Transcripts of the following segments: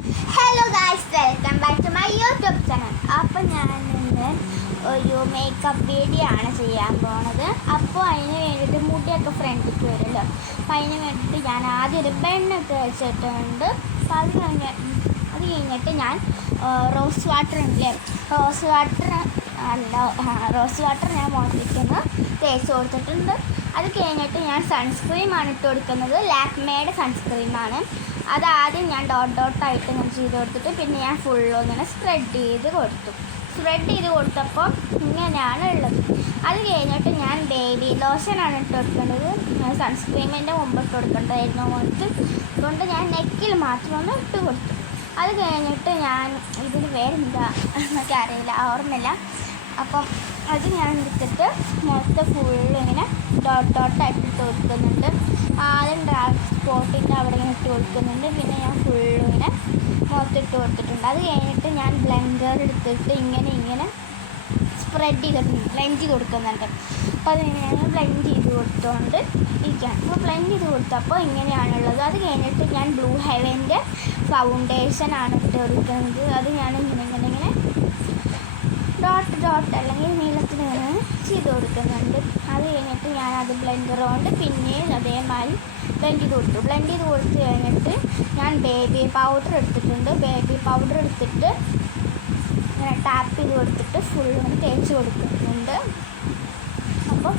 Hello guys, welcome back to my YouTube channel. അപ്പോൾ ഞാൻ ഇന്ന് ഒരു മേക്കപ്പ് വീഡിയോ ആണ് ചെയ്യാൻ പോണത്. അപ്പോൾ അതിന് വേണ്ടിയിട്ട് മുടിയൊക്കെ ഫ്രണ്ടിലേക്ക് വരുമല്ലോ. അപ്പോൾ അതിന് വേണ്ടിയിട്ട് ഞാൻ ആദ്യം ഒരു ബണ്ണൊക്കെ വെച്ചിട്ടുണ്ട്. അപ്പോൾ അത് കഴിഞ്ഞിട്ട് ഞാൻ റോസ് വാട്ടർ ഉണ്ടല്ലേ, റോസ് വാട്ടർ ഞാൻ മുഖത്തേക്കൊന്ന് തേച്ച് കൊടുത്തിട്ടുണ്ട്. അത് കഴിഞ്ഞിട്ട് ഞാൻ സൺസ്ക്രീമാണ് ഇട്ട് കൊടുക്കുന്നത്. ലാക്മേയുടെ സൺസ്ക്രീമാണ്. അതാദ്യം ഞാൻ ഡോട്ടായിട്ട് ഞാൻ ചെയ്ത് കൊടുത്തിട്ട് പിന്നെ ഞാൻ ഫുള്ളൊന്നിങ്ങനെ സ്പ്രെഡ് ചെയ്ത് കൊടുത്തപ്പോൾ ഇങ്ങനെയാണ് ഉള്ളത്. അത് കഴിഞ്ഞിട്ട് ഞാൻ ബേബി ലോഷനാണ് ഇട്ട് കൊടുക്കേണ്ടത്. ഞാൻ സൺസ്ക്രീമിൻ്റെ മുമ്പ് ഇട്ട് കൊടുക്കേണ്ടതായിരുന്നു അതുകൊണ്ട് ഞാൻ നെക്കിൽ മാത്രം ഒന്ന് ഇട്ട് കൊടുത്തു. അത് കഴിഞ്ഞിട്ട് ഞാൻ ഇതിന് വേറെന്താ എന്നൊക്കെ അറിയില്ല, ഓർമ്മയില്ല. അപ്പം അത് ഞാൻ എടുത്തിട്ട് മൊത്തം ഫുള്ളിങ്ങനെ ഡോട്ടായിട്ട് ഇട്ട് കൊടുക്കുന്നുണ്ട്. ആദ്യം ഡാർക്ക് സ്പോട്ടിൻ്റെ അവിടെ ഇങ്ങനെ ഇട്ട് കൊടുക്കുന്നുണ്ട്. പിന്നെ ഞാൻ ഫുള്ളിങ്ങനെ മൊത്തം ഇട്ട് കൊടുത്തിട്ടുണ്ട്. അത് കഴിഞ്ഞിട്ട് ഞാൻ ബ്ലെൻഡർ എടുത്തിട്ട് ഇങ്ങനെ ബ്ലെൻഡ് ചെയ്ത് കൊടുക്കുന്നുണ്ട്. അപ്പോൾ അതിങ്ങനെ ഞാൻ ബ്ലെൻഡ് ചെയ്ത് കൊടുത്തുകൊണ്ട് ഇരിക്കുകയാണ്. അപ്പോൾ ബ്ലെൻഡ് ചെയ്ത് കൊടുത്തപ്പോൾ ഇങ്ങനെയാണുള്ളത്. അത് കഴിഞ്ഞിട്ട് ഞാൻ ബ്ലൂ ഹെവൻ്റെ ഫൗണ്ടേഷനാണ് ഇട്ട് കൊടുക്കുന്നത്. അത് ഞാൻ ഇങ്ങനെ ഡോട്ട് അല്ലെങ്കിൽ നീളത്തിൽ ചെയ്ത് കൊടുക്കുന്നുണ്ട്. അത് കഴിഞ്ഞിട്ട് ഞാനത് ബ്ലെൻഡർ കൊണ്ട് പിന്നെയും അതേമാതിരി ബ്ലെൻഡ് ചെയ്ത് കൊടുത്ത് കഴിഞ്ഞിട്ട് ഞാൻ ബേബി പൗഡർ എടുത്തിട്ടുണ്ട്. ബേബി പൗഡർ എടുത്തിട്ട് ഇങ്ങനെ ടാപ്പ് ചെയ്ത് കൊടുത്തിട്ട് ഫുള്ളിങ്ങനെ തേച്ച് കൊടുക്കുന്നുണ്ട്. അപ്പോൾ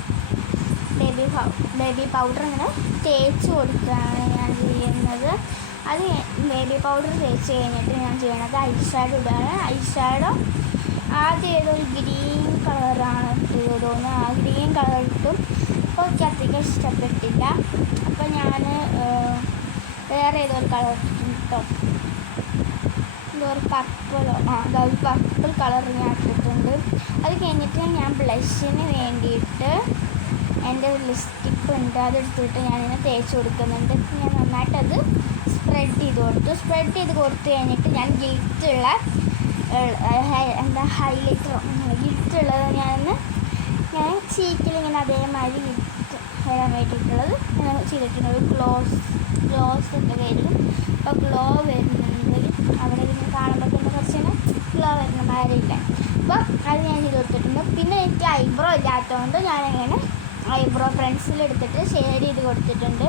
ബേബി പൗഡർ ഇങ്ങനെ തേച്ച് കൊടുക്കുകയാണ് ഞാൻ ചെയ്യുന്നത്. അത് ബേബി പൗഡർ തേച്ച് കഴിഞ്ഞിട്ട് ഞാൻ ചെയ്യണത് ഐഷാഡോ ഇടുകയാണ്. ഐഷാഡോ ആദ്യം ഏതൊരു ഗ്രീൻ കളറാണ് ഇട്ടത് തോന്നുന്നു. ആ ഗ്രീൻ കളർ ഇട്ടും അപ്പോൾ എനിക്ക് അധികം ഇഷ്ടപ്പെട്ടില്ല. അപ്പോൾ ഞാൻ വേറെ ഏതൊരു കളർ ഇട്ടിട്ടുണ്ട് കേട്ടോ. ഇതൊരു പർപ്പിൾ കളർ ഞാൻ ഇട്ടിട്ടുണ്ട്. അത് കഴിഞ്ഞിട്ട് ഞാൻ ബ്ലഷിന് വേണ്ടിയിട്ട് എൻ്റെ ഒരു ലിപ്സ്റ്റിക്ക് ഉണ്ട്, അതെടുത്തിട്ട് ഞാനിങ്ങനെ തേച്ച് കൊടുക്കുന്നുണ്ട്. ഞാൻ നന്നായിട്ടത് സ്പ്രെഡ് ചെയ്ത് കൊടുത്തു കഴിഞ്ഞിട്ട് ഞാൻ ഗിൽറ്റുള്ള ഗിൽറ്റുള്ളത് ഞാൻ ചീക്കിലിങ്ങനെ അതേമാതിരി ഗിൽറ്റ് വരാൻ വേണ്ടിയിട്ടുള്ളത് ഞാൻ ചെയ്തിട്ടുണ്ട്. ഒരു ഗ്ലോസ് ഒക്കെ വരും. അപ്പോൾ ഗ്ലോ വരുന്നുണ്ട് അവിടെ ഇങ്ങനെ കാണുമ്പോൾ തന്നെ കുറച്ചിങ്ങനെ ഗ്ലോ വരുന്ന മാതിരിയില്ല. അപ്പോൾ അത് ഞാൻ ചെയ്ത് കൊടുത്തിട്ടുണ്ട്. പിന്നെ എനിക്ക് ഐബ്രോ ഇല്ലാത്തതുകൊണ്ട് ഞാനിങ്ങനെ ഐബ്രോ പെൻസിലെടുത്തിട്ട് ഷെയ്ഡ് ചെയ്ത് കൊടുത്തിട്ടുണ്ട്.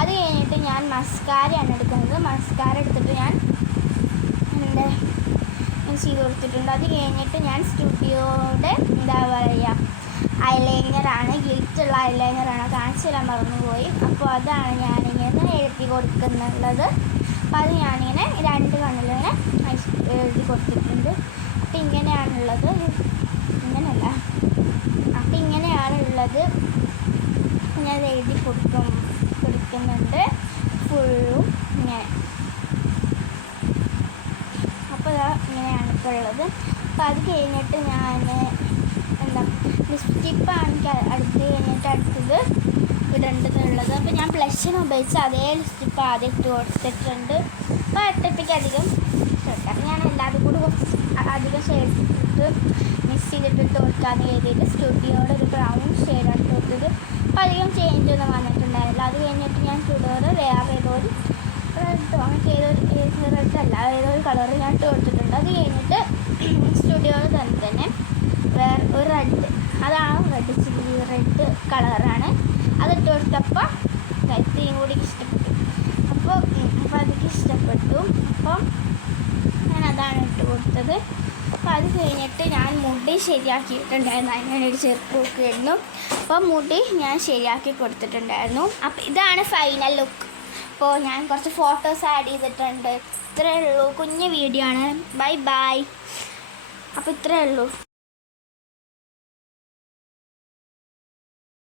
അത് കഴിഞ്ഞിട്ട് ഞാൻ മസ്കാരയാണ് എടുക്കുന്നത്. മസ്കാര എടുത്തിട്ട് ഞാൻ ചെയ്ത് കൊടുത്തിട്ടുണ്ട്. അത് കഴിഞ്ഞിട്ട് ഞാൻ സ്റ്റുഡിയോയുടെ എന്താ പറയുക ഐലൈനറാണ്, ഗിൽറ്റുള്ള ഐലൈനറാണ്, കാണിച്ചു തരാൻ മറന്നുപോയി. അപ്പോൾ അതാണ് ഞാനിങ്ങനെ എഴുതി കൊടുക്കുന്നുള്ളത്. അപ്പോൾ അത് ഞാനിങ്ങനെ രണ്ട് കണ്ണിലിങ്ങനെ എഴുതി കൊടുത്തിട്ടുണ്ട്. അപ്പോൾ ഇങ്ങനെയാണുള്ളത്. ഇങ്ങനെയല്ല, അപ്പോൾ ഇങ്ങനെയാണുള്ളത്. ഞാൻ എഴുതി കൊടുക്കുന്നുണ്ട് ഫുള്ളും ഇങ്ങനെ. അപ്പോൾ ഇങ്ങനെയാണ് ഇപ്പോൾ ഉള്ളത്. അപ്പോൾ അത് കഴിഞ്ഞിട്ട് ഞാൻ ലിപ്സ്റ്റിപ്പാണ് എനിക്ക് അടുത്തത് ഇടേണ്ടതുള്ളത്. അപ്പോൾ ഞാൻ ബ്ലഷിന് ഉപയോഗിച്ച് അതേ ലിപ്സ്റ്റിപ്പ് ആദ്യം ഇട്ട് കൊടുത്തിട്ടുണ്ട്. അപ്പോൾ അടുത്തത്തേക്ക് അധികം ഷെയ്ഡ്, അപ്പോൾ ഞാൻ എല്ലാതും കൂടി കുറച്ച് അധികം ഷെയ്ഡ് ഇട്ടിട്ട് മിക്സ് ചെയ്തിട്ട് കൊടുക്കാമെന്ന് കരുതിയിട്ട് സ്റ്റുഡിയോയുടെ ഒരു ബ്രൗൺ ഷെയ്ഡാണ് ഇട്ട് കൊടുത്തത്. അപ്പോൾ അധികം ചേഞ്ച് ഒന്നും വന്നിട്ടുണ്ടായില്ല. അത് കഴിഞ്ഞിട്ട് ഞാൻ സ്റ്റുഡിയോയുടെ വേറെ ഏതൊരു ഏതൊരു കളർ ഞാൻ ഇട്ട് കൊടുത്തിട്ടുണ്ട്. അത് കഴിഞ്ഞിട്ട് സ്റ്റുഡിയോയിൽ തന്നെ വേറെ ഒരു റെഡ് ചില്ലി റെഡ് കളറാണ് അതിട്ട് കൊടുത്തപ്പോൾ ഇത്രയും കൂടി ഇഷ്ടപ്പെട്ടു. അപ്പോൾ അതൊക്കെ ഇഷ്ടപ്പെട്ടു. അപ്പം ഞാൻ അതാണ് ഇട്ട് കൊടുത്തത്. അപ്പോൾ അത് കഴിഞ്ഞിട്ട് ഞാൻ മുടി ശരിയാക്കിയിട്ടുണ്ടായിരുന്നു. അതിനൊരു ചെറുപ്പൊക്കെ ആയിരുന്നു. അപ്പോൾ മുടി ഞാൻ ശരിയാക്കി കൊടുത്തിട്ടുണ്ടായിരുന്നു. അപ്പോൾ ഇതാണ് ഫൈനൽ ലുക്ക്. അപ്പോൾ ഞാൻ കുറച്ച് ഫോട്ടോസ് ആഡ് ചെയ്തിട്ടുണ്ട്. ഇത്രയേ ഉള്ളൂ, കുഞ്ഞു വീഡിയോ ആണ്. ബൈ. അപ്പോൾ ഇത്രയേ ഉള്ളൂ.